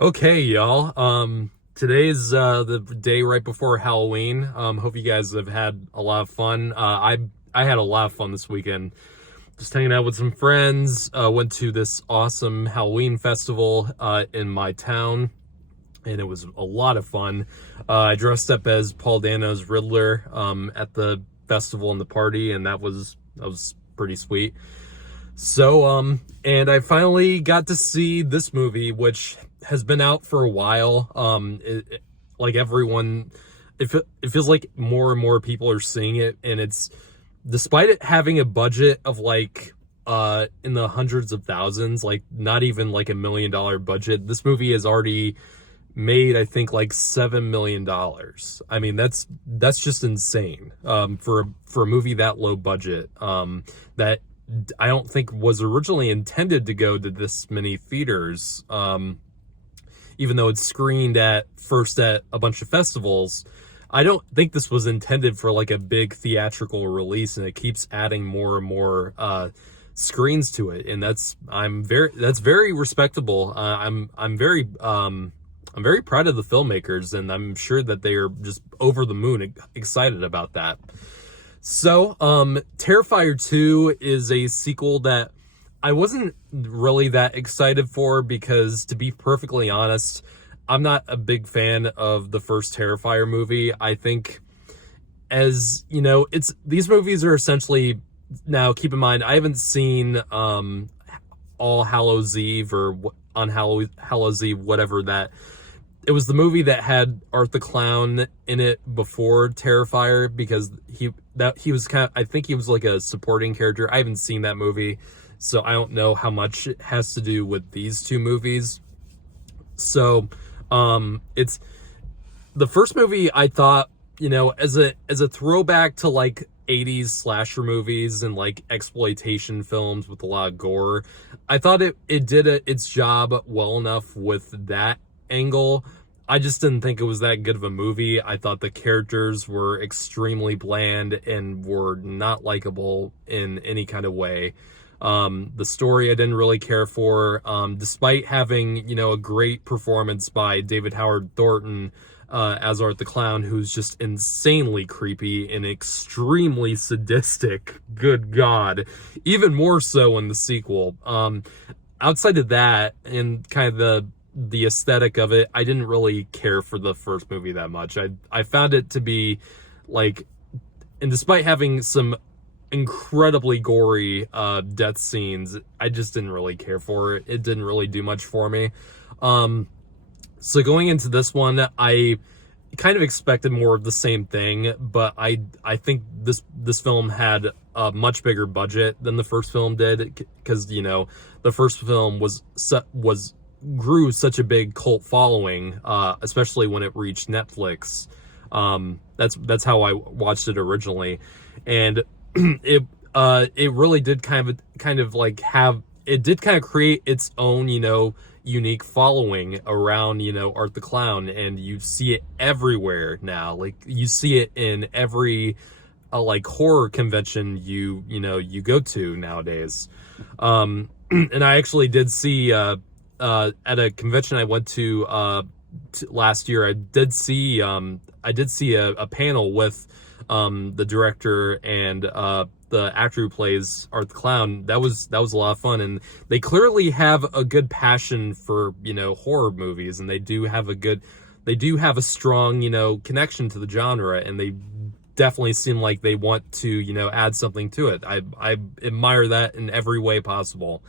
Okay, y'all. Today's the day right before Halloween. Hope you guys have had a lot of fun. I had a lot of fun this weekend. Just hanging out with some friends. Went to this awesome Halloween festival in my town, and it was a lot of fun. I dressed up as Paul Dano's Riddler at the festival and the party, and that was pretty sweet. And I finally got to see this movie, which has been out for a while. Like everyone, it feels like more and more people are seeing it, and it's despite it having a budget of like in the hundreds of thousands, like not even like $1 million budget. This movie has already made, I think, like $7 million. I mean, that's just insane for a movie that low budget. That I don't think was originally intended to go to this many theaters. Even though it's screened at a bunch of festivals, I don't think this was intended for like a big theatrical release, and it keeps adding more and more screens to it, and that's very respectable. I'm very proud of the filmmakers, and I'm sure that they are just over the moon excited about that. So, Terrifier 2 is a sequel that I wasn't really that excited for because, to be perfectly honest, I'm not a big fan of the first Terrifier movie. I think, as you know, these movies are essentially, now keep in mind, I haven't seen All Hallows Eve or on Hallows Eve, whatever that. It was the movie that had Art the Clown in it before Terrifier, because he was I think he was like a supporting character. I haven't seen that movie, so I don't know how much it has to do with these two movies. So, it's the first movie. I thought, as a throwback to like 80s slasher movies and like exploitation films with a lot of gore, I thought it did its job well enough with that angle. I just didn't think it was that good of a movie. I thought the characters were extremely bland and were not likable in any kind of way. The story I didn't really care for, despite having, a great performance by David Howard Thornton as Art the Clown, who's just insanely creepy and extremely sadistic. Good God. Even more so in the sequel. Outside of that, and kind of the aesthetic of it, I didn't really care for the first movie that much. I found it to be like, and despite having some incredibly gory death scenes, I just didn't really care for it. It didn't really do much for me. So going into this one, I kind of expected more of the same thing, but I think this film had a much bigger budget than the first film did, because the first film grew such a big cult following, especially when it reached Netflix. That's how I watched it originally, and it really did kind of like it did kind of create its own unique following around Art the Clown, and you see it everywhere now. Like, you see it in every like horror convention you go to nowadays. And I actually did see at a convention I went to last year, I did see a panel with the director and the actor who plays Art the Clown. That was a lot of fun, and they clearly have a good passion for horror movies, and they do have a strong connection to the genre, and they definitely seem like they want to add something to it. I admire that in every way possible.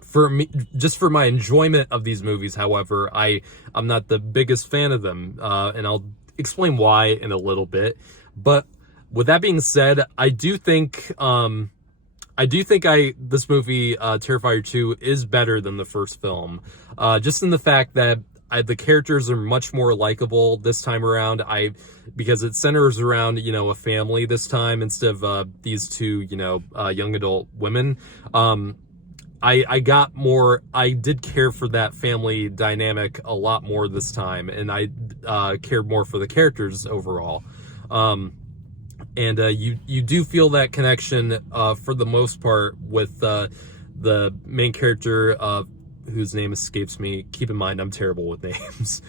For me, just for my enjoyment of these movies, however, I'm not the biggest fan of them, and I'll explain why in a little bit. But with that being said, I do think this movie, Terrifier 2, is better than the first film, just in the fact that the characters are much more likable this time around. Because it centers around a family this time instead of these two young adult women. I did care for that family dynamic a lot more this time, and I cared more for the characters overall. And you do feel that connection for the most part with the main character whose name escapes me. Keep in mind, I'm terrible with names.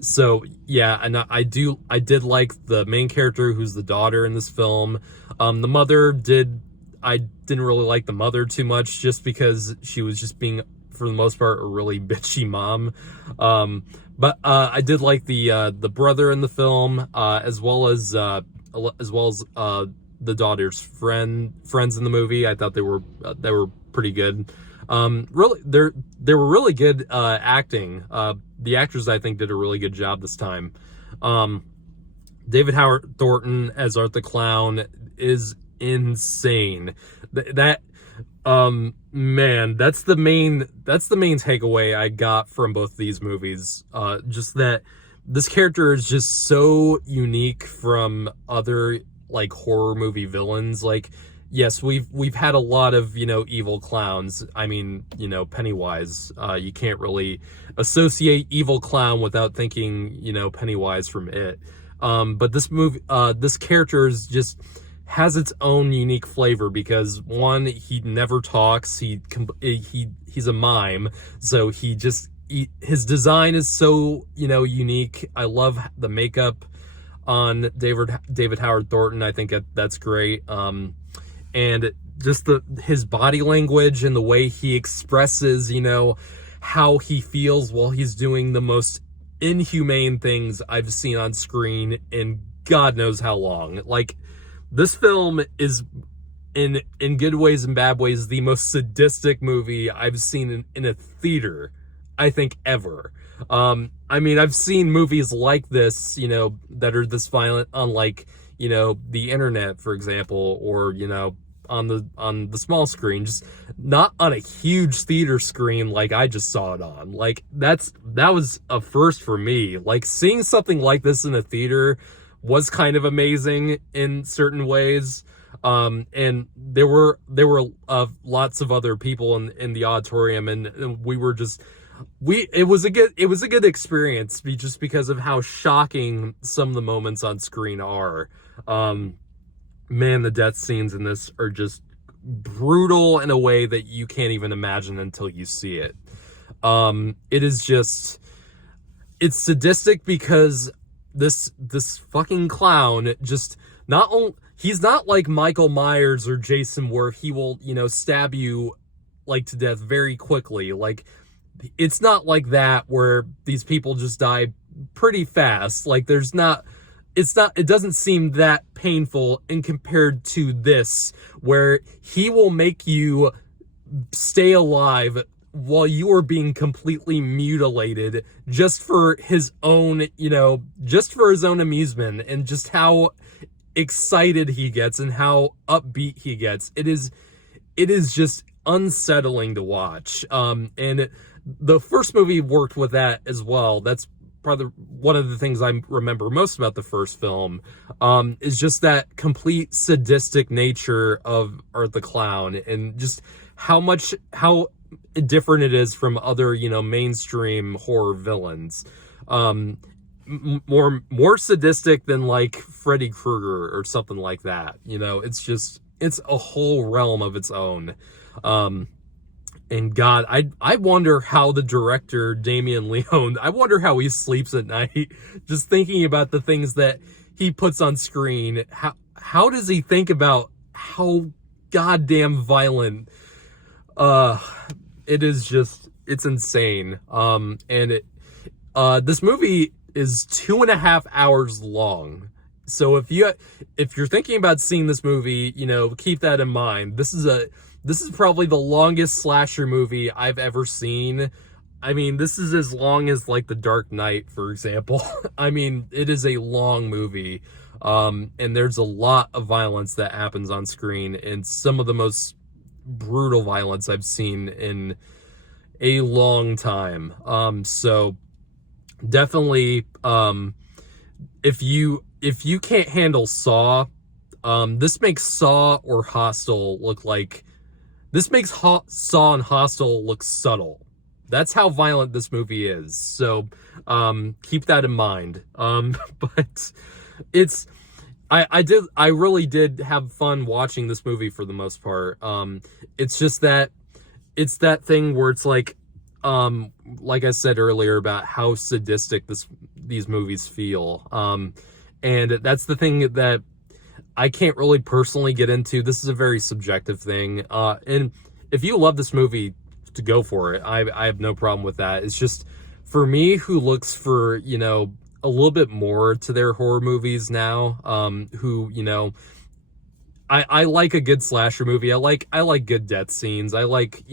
So yeah, and I did like the main character, who's the daughter in this film. The mother I didn't really like the mother too much, just because she was just being, for the most part, a really bitchy mom. But I did like the brother in the film, as well as the daughter's friends in the movie. I thought they were pretty good. Really, they were really good acting. The actors, I think, did a really good job this time. David Howard Thornton as Art the Clown is insane. Man, that's the main takeaway I got from both these movies. Just that this character is just so unique from other like horror movie villains. Like, yes, we've had a lot of, evil clowns. I mean, Pennywise. You can't really associate evil clown without thinking, Pennywise from It. But this character is just has its own unique flavor, because one, he never talks. He's a mime, so his design is so, unique. I love the makeup on David Howard Thornton. I think that's great. And just his body language and the way he expresses, how he feels while he's doing the most inhumane things I've seen on screen in God knows how long. Like, this film is, in good ways and bad ways, the most sadistic movie I've seen in a theater, I think, ever. I mean, I've seen movies like this, that are this violent on, like, the internet, for example, or, on the small screen, just not on a huge theater screen like I just saw it on. Like, that was a first for me. Like, seeing something like this in a theater was kind of amazing in certain ways. And there were lots of other people in the auditorium, and we were just, it was a good experience, just because of how shocking some of the moments on screen are. Man, the death scenes in this are just brutal in a way that you can't even imagine until you see it. It is just, it's sadistic because this fucking clown just he's not like Michael Myers or Jason, where he will, stab you like to death very quickly. Like, it's not like that, where these people just die pretty fast. Like, it doesn't seem that painful in compared to this, where he will make you stay alive while you are being completely mutilated just for his own, amusement, and just how excited he gets and how upbeat he gets. It is just unsettling to watch. And the first movie worked with that as well. That's probably one of the things I remember most about the first film, is just that complete sadistic nature of Art the Clown, and just how different it is from other, mainstream horror villains. More sadistic than like Freddy Krueger or something like that. It's a whole realm of its own. And God, I wonder how the director, Damien Leone, I wonder how he sleeps at night, just thinking about the things that he puts on screen. How does he think about how goddamn violent, it is just, it's insane. And this movie is 2.5 hours long. So if you're thinking about seeing this movie, keep that in mind. This is probably the longest slasher movie I've ever seen. I mean, this is as long as like The Dark Knight, for example. I mean, it is a long movie. And there's a lot of violence that happens on screen, and some of the most brutal violence I've seen in a long time. So definitely, if you can't handle Saw, this makes Saw or Hostel look like, this makes Saw and Hostel look subtle. That's how violent this movie is. So, keep that in mind. But it's, I really did have fun watching this movie for the most part. It's just that it's that thing where it's like I said earlier about how sadistic these movies feel. And that's the thing that I can't really personally get into. This is a very subjective thing. And if you love this movie, to go for it. I have no problem with that. It's just, for me, who looks for, a little bit more to their horror movies now, I like a good slasher movie. I like good death scenes. I like,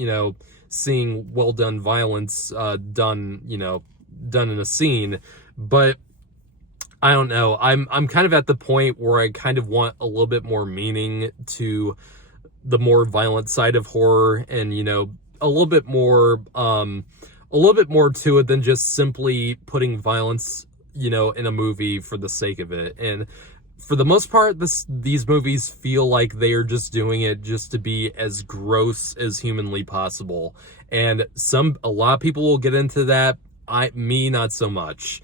seeing well done violence done in a scene. But I don't know. I'm kind of at the point where I kind of want a little bit more meaning to the more violent side of horror, and a little bit more to it than just simply putting violence in a movie for the sake of it. And for the most part, these movies feel like they are just doing it just to be as gross as humanly possible. And a lot of people will get into that. Me, not so much.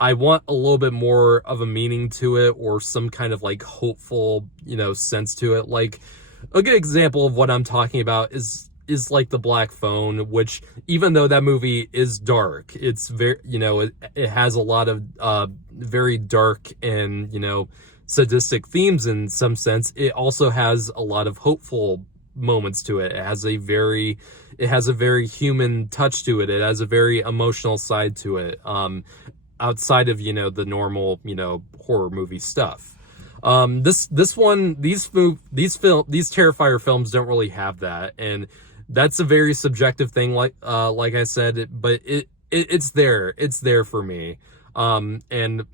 I want a little bit more of a meaning to it, or some kind of like hopeful, sense to it. Like, a good example of what I'm talking about is like The Black Phone, which, even though that movie is dark, it's very, it has a lot of very dark and, sadistic themes in some sense. It also has a lot of hopeful moments to it. It has a very human touch to it. It has a very emotional side to it. Outside of, the normal, horror movie stuff. These Terrifier films don't really have that, and that's a very subjective thing, like I said, but it's there for me. And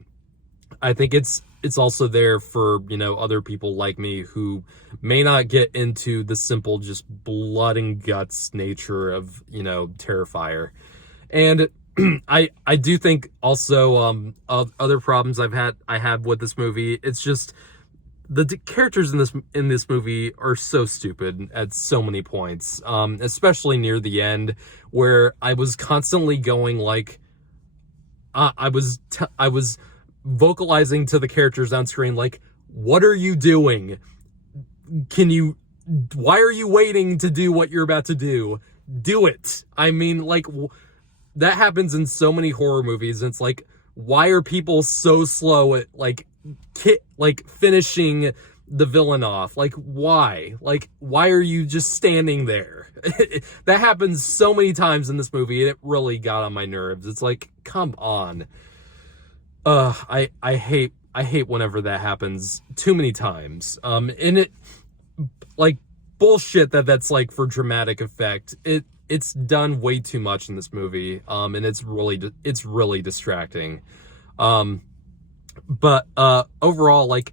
I think it's also there for, other people like me who may not get into the simple, just blood and guts nature of, Terrifier. And I do think also other problems I have with this movie, it's just the characters in this movie are so stupid at so many points, especially near the end, where I was constantly going like, I was vocalizing to the characters on screen like, what are you doing? Why are you waiting to do what you're about to do? Do it. I mean, like, that happens in so many horror movies, and it's like, why are people so slow at finishing the villain off? Like, why? Like, why are you just standing there? That happens so many times in this movie, and it really got on my nerves. It's like, come on. I hate whenever that happens too many times. And it, like, bullshit that's like for dramatic effect. It's done way too much in this movie, and it's really distracting. But overall, like,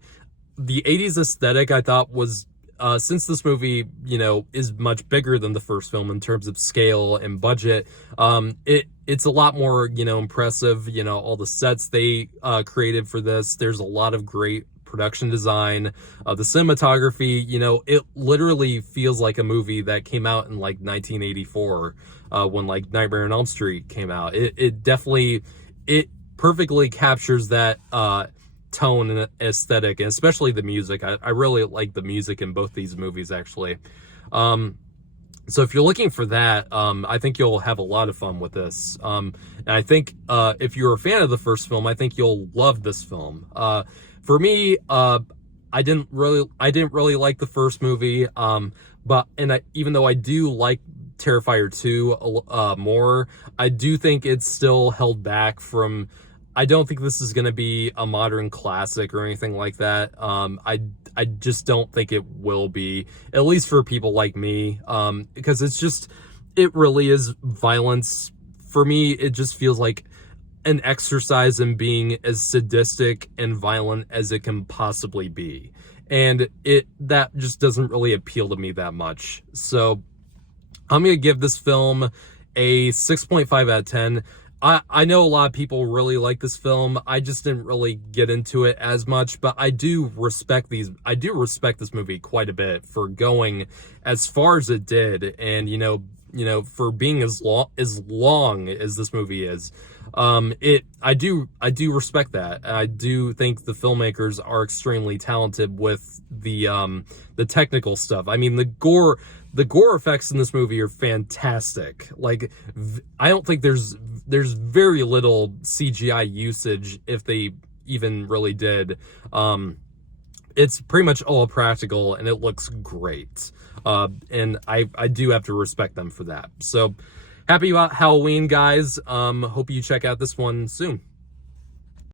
the 80s aesthetic, I thought was, since this movie, is much bigger than the first film in terms of scale and budget, it's a lot more, impressive, all the sets they created for this. There's a lot of great production design, the cinematography, it literally feels like a movie that came out in like 1984, when like Nightmare on Elm Street came out. It definitely perfectly captures that tone and aesthetic, and especially the music. I really like the music in both these movies, actually. So if you're looking for that, I think you'll have a lot of fun with this. And I think if you're a fan of the first film, I think you'll love this film. For me, I didn't really like the first movie, even though I do like Terrifier 2 more, I do think it's still held back from. I don't think this is going to be a modern classic or anything like that. I just don't think it will be, at least for people like me, because it really is violence. For me, it just feels like an exercise in being as sadistic and violent as it can possibly be. And that just doesn't really appeal to me that much. So I'm going to give this film a 6.5 out of 10. I know a lot of people really like this film. I just didn't really get into it as much, but I do respect this movie quite a bit for going as far as it did, and you know, for being as long as this movie is. I do respect that. I do think the filmmakers are extremely talented with the technical stuff. I mean, the gore effects in this movie are fantastic. Like, I don't think there's very little CGI usage, if they even really did. It's pretty much all practical, and it looks great. And I do have to respect them for that. So happy about Halloween, guys. Hope you check out this one soon.